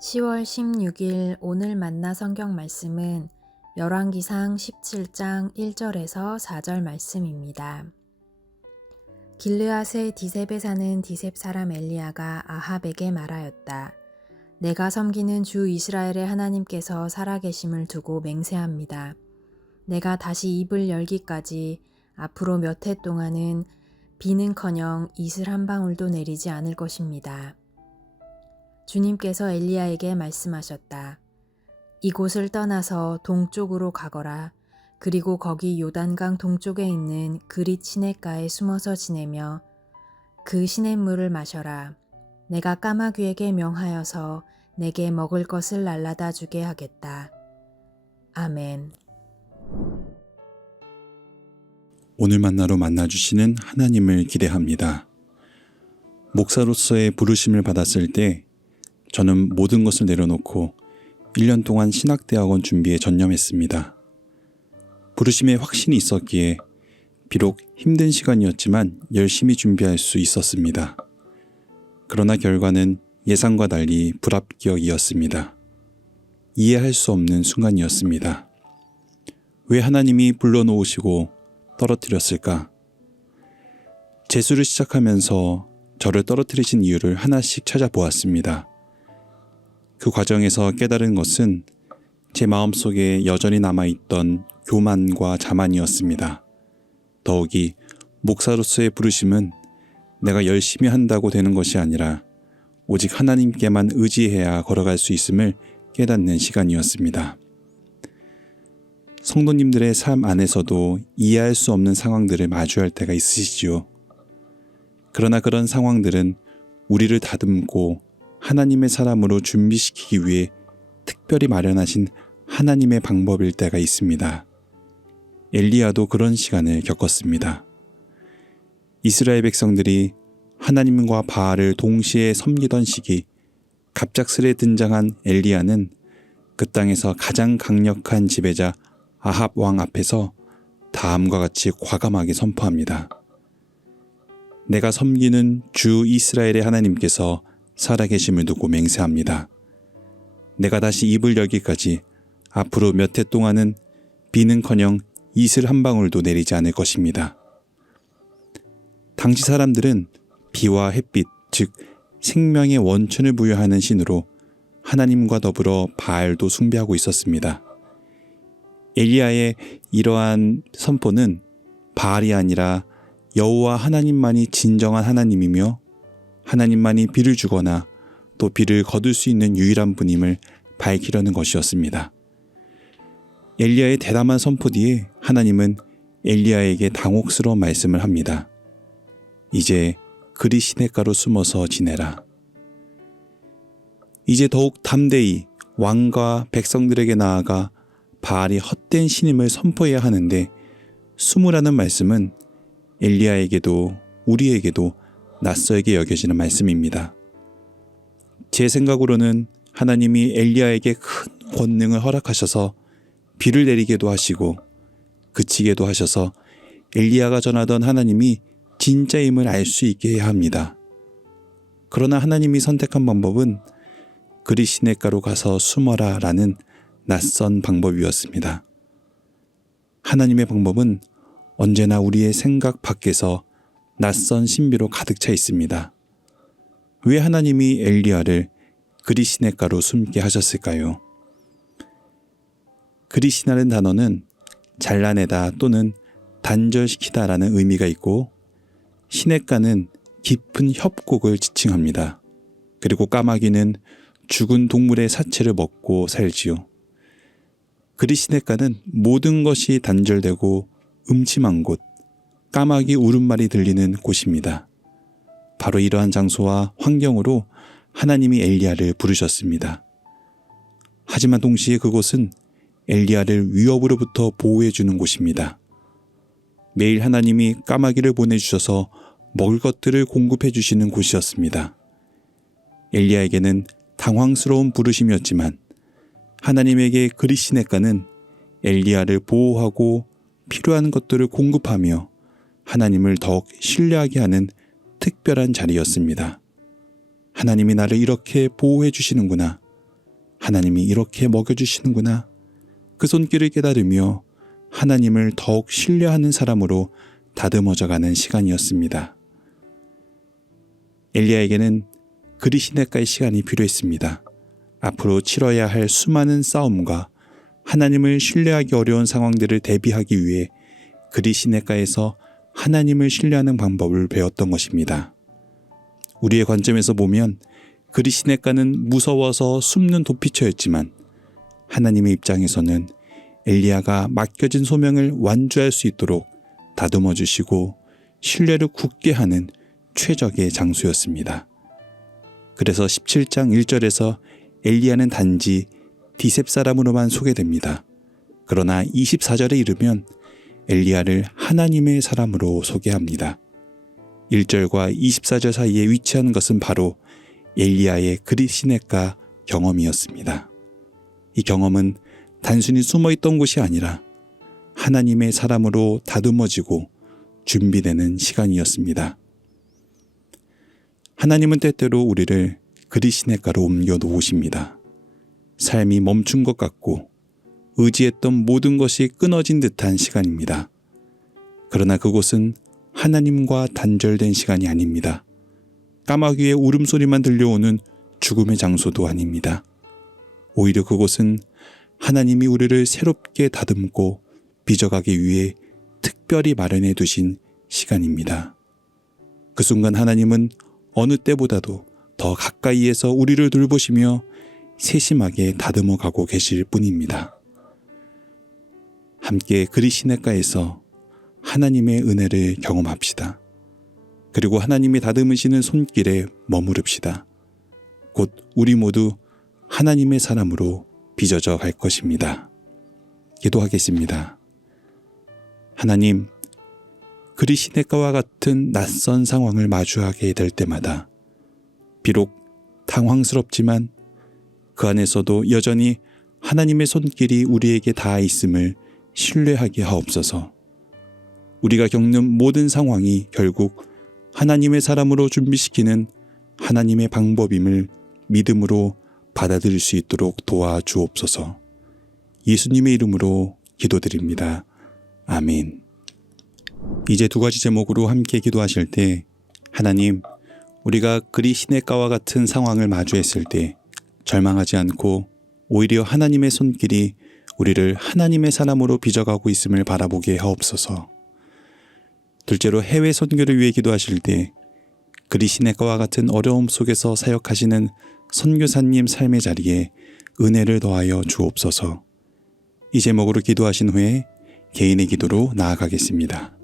10월 16일 오늘 만나 성경 말씀은 열왕기상 17장 1절에서 4절 말씀입니다. 길르앗의 디셉에 사는 디셉 사람 엘리야가 아합에게 말하였다. 내가 섬기는 주 이스라엘의 하나님께서 살아계심을 두고 맹세합니다. 내가 다시 입을 열기까지 앞으로 몇 해 동안은 비는커녕 이슬 한 방울도 내리지 않을 것입니다. 주님께서 엘리야에게 말씀하셨다. 이곳을 떠나서 동쪽으로 가거라. 그리고 거기 요단강 동쪽에 있는 그릿 시냇가에 숨어서 지내며 그 시냇물을 마셔라. 내가 까마귀에게 명하여서 내게 먹을 것을 날라다 주게 하겠다. 아멘. 오늘 만나로 만나주시는 하나님을 기대합니다. 목사로서의 부르심을 받았을 때 저는 모든 것을 내려놓고 1년 동안 신학대학원 준비에 전념했습니다. 부르심에 확신이 있었기에 비록 힘든 시간이었지만 열심히 준비할 수 있었습니다. 그러나 결과는 예상과 달리 불합격이었습니다. 이해할 수 없는 순간이었습니다. 왜 하나님이 불러놓으시고 떨어뜨렸을까? 재수를 시작하면서 저를 떨어뜨리신 이유를 하나씩 찾아보았습니다. 그 과정에서 깨달은 것은 제 마음속에 여전히 남아있던 교만과 자만이었습니다. 더욱이 목사로서의 부르심은 내가 열심히 한다고 되는 것이 아니라 오직 하나님께만 의지해야 걸어갈 수 있음을 깨닫는 시간이었습니다. 성도님들의 삶 안에서도 이해할 수 없는 상황들을 마주할 때가 있으시지요. 그러나 그런 상황들은 우리를 다듬고 하나님의 사람으로 준비시키기 위해 특별히 마련하신 하나님의 방법일 때가 있습니다. 엘리야도 그런 시간을 겪었습니다. 이스라엘 백성들이 하나님과 바알을 동시에 섬기던 시기, 갑작스레 등장한 엘리야는 그 땅에서 가장 강력한 지배자 아합 왕 앞에서 다음과 같이 과감하게 선포합니다. 내가 섬기는 주 이스라엘의 하나님께서 살아계심을 두고 맹세합니다. 내가 다시 입을 열기까지 앞으로 몇 해 동안은 비는커녕 이슬 한 방울도 내리지 않을 것입니다. 당시 사람들은 비와 햇빛, 즉 생명의 원천을 부여하는 신으로 하나님과 더불어 바알도 숭배하고 있었습니다. 엘리야의 이러한 선포는 바알이 아니라 여호와 하나님만이 진정한 하나님이며 하나님만이 비를 주거나 또 비를 거둘 수 있는 유일한 분임을 밝히려는 것이었습니다. 엘리야의 대담한 선포 뒤에 하나님은 엘리야에게 당혹스러운 말씀을 합니다. 이제 그릿 시냇가로 숨어서 지내라. 이제 더욱 담대히 왕과 백성들에게 나아가 바알이 헛된 신임을 선포해야 하는데 숨으라는 말씀은 엘리야에게도 우리에게도 낯설게 여겨지는 말씀입니다. 제 생각으로는 하나님이 엘리야에게 큰 권능을 허락하셔서 비를 내리게도 하시고 그치게도 하셔서 엘리야가 전하던 하나님이 진짜임을 알 수 있게 해야 합니다. 그러나 하나님이 선택한 방법은 그릿 시냇가로 가서 숨어라 라는 낯선 방법이었습니다. 하나님의 방법은 언제나 우리의 생각 밖에서 낯선 신비로 가득 차 있습니다. 왜 하나님이 엘리야를 그릿 시냇가로 숨게 하셨을까요? 그릿이라는 단어는 잘라내다 또는 단절시키다 라는 의미가 있고 시냇가는 깊은 협곡을 지칭합니다. 그리고 까마귀는 죽은 동물의 사체를 먹고 살지요. 그릿 시냇가는 모든 것이 단절되고 음침한 곳, 까마귀 울음말이 들리는 곳입니다. 바로 이러한 장소와 환경으로 하나님이 엘리야를 부르셨습니다. 하지만 동시에 그곳은 엘리야를 위협으로부터 보호해주는 곳입니다. 매일 하나님이 까마귀를 보내주셔서 먹을 것들을 공급해주시는 곳이었습니다. 엘리야에게는 당황스러운 부르심이었지만 하나님에게 그릿 시냇가는 엘리야를 보호하고 필요한 것들을 공급하며 하나님을 더욱 신뢰하게 하는 특별한 자리였습니다. 하나님이 나를 이렇게 보호해 주시는구나. 하나님이 이렇게 먹여주시는구나. 그 손길을 깨달으며 하나님을 더욱 신뢰하는 사람으로 다듬어져가는 시간이었습니다. 엘리야에게는 그리시네가의 시간이 필요했습니다. 앞으로 치러야 할 수많은 싸움과 하나님을 신뢰하기 어려운 상황들을 대비하기 위해 그리시네가에서 하나님을 신뢰하는 방법을 배웠던 것입니다. 우리의 관점에서 보면 그리시네가는 무서워서 숨는 도피처였지만 하나님의 입장에서는 엘리야가 맡겨진 소명을 완주할 수 있도록 다듬어 주시고 신뢰를 굳게 하는 최적의 장소였습니다. 그래서 17장 1절에서 엘리야는 단지 디셉 사람으로만 소개됩니다. 그러나 24절에 이르면 엘리야를 하나님의 사람으로 소개합니다. 1절과 24절 사이에 위치한 것은 바로 엘리야의 그리시네가 경험이었습니다. 이 경험은 단순히 숨어있던 곳이 아니라 하나님의 사람으로 다듬어지고 준비되는 시간이었습니다. 하나님은 때때로 우리를 그리시네가로 옮겨 놓으십니다. 삶이 멈춘 것 같고 의지했던 모든 것이 끊어진 듯한 시간입니다. 그러나 그곳은 하나님과 단절된 시간이 아닙니다. 까마귀의 울음소리만 들려오는 죽음의 장소도 아닙니다. 오히려 그곳은 하나님이 우리를 새롭게 다듬고 빚어가기 위해 특별히 마련해 두신 시간입니다. 그 순간 하나님은 어느 때보다도 더 가까이에서 우리를 돌보시며 세심하게 다듬어 가고 계실 뿐입니다. 함께 그리시네가에서 하나님의 은혜를 경험합시다. 그리고 하나님이 다듬으시는 손길에 머무릅시다. 곧 우리 모두 하나님의 사람으로 빚어져 갈 것입니다. 기도하겠습니다. 하나님, 그리시네가와 같은 낯선 상황을 마주하게 될 때마다 비록 당황스럽지만 그 안에서도 여전히 하나님의 손길이 우리에게 닿아 있음을 신뢰하게 하옵소서. 우리가 겪는 모든 상황이 결국 하나님의 사람으로 준비시키는 하나님의 방법임을 믿음으로 받아들일 수 있도록 도와주옵소서. 예수님의 이름으로 기도드립니다. 아멘. 이제 두 가지 제목으로 함께 기도하실 때 하나님, 우리가 그리시네가와 같은 상황을 마주했을 때 절망하지 않고 오히려 하나님의 손길이 우리를 하나님의 사람으로 빚어가고 있음을 바라보게 하옵소서. 둘째로 해외 선교를 위해 기도하실 때 그리시네가와 같은 어려움 속에서 사역하시는 선교사님 삶의 자리에 은혜를 더하여 주옵소서. 이 제목으로 기도하신 후에 개인의 기도로 나아가겠습니다.